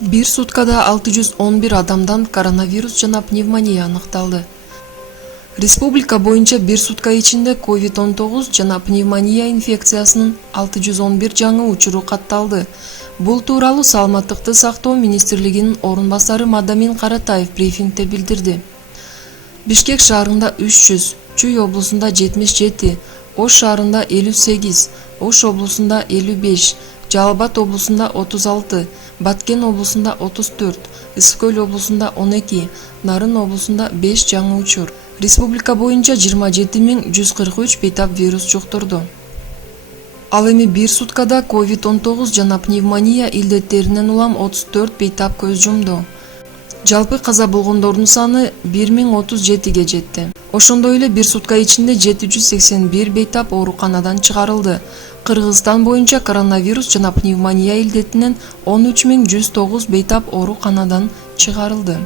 Бир суткада 611 адамдан коронавирус жана пневмония аныкталды. Республика боюнча бир сутка ичинде COVID-19 жана пневмония инфекциясынын 611 жаңы учуру катталды. Бул тууралуу Саламаттыкты сактоо министрлигинин орун басары Мадамин Каратаев брифингде билдирди. Бишкек шаарында 300, Чүй облусунда 77, Ош шаарында 58, Ош облусунда 55, Жалал Абад облусунда 36, Баткен облусунда 34, Ысык Көл облусунда 12, Нарын облусунда 5 жаңы учур. Республика боюнча 27143 бейтап вирус жуктурду. Ал эми бир суткада COVID-19 жана пневмония илдеттеринен улам 34 бейтап көз жумду. Жалпы каза болгондордун саны 1037ге жетти. Ошондой эле бир сутка ичинде 781 бейтап ооруканадан чыгарылды. Кыргызстан боюнча коронавирус жана пневмония илдетинен 13109 бейтап ооруканадан чыгарылды.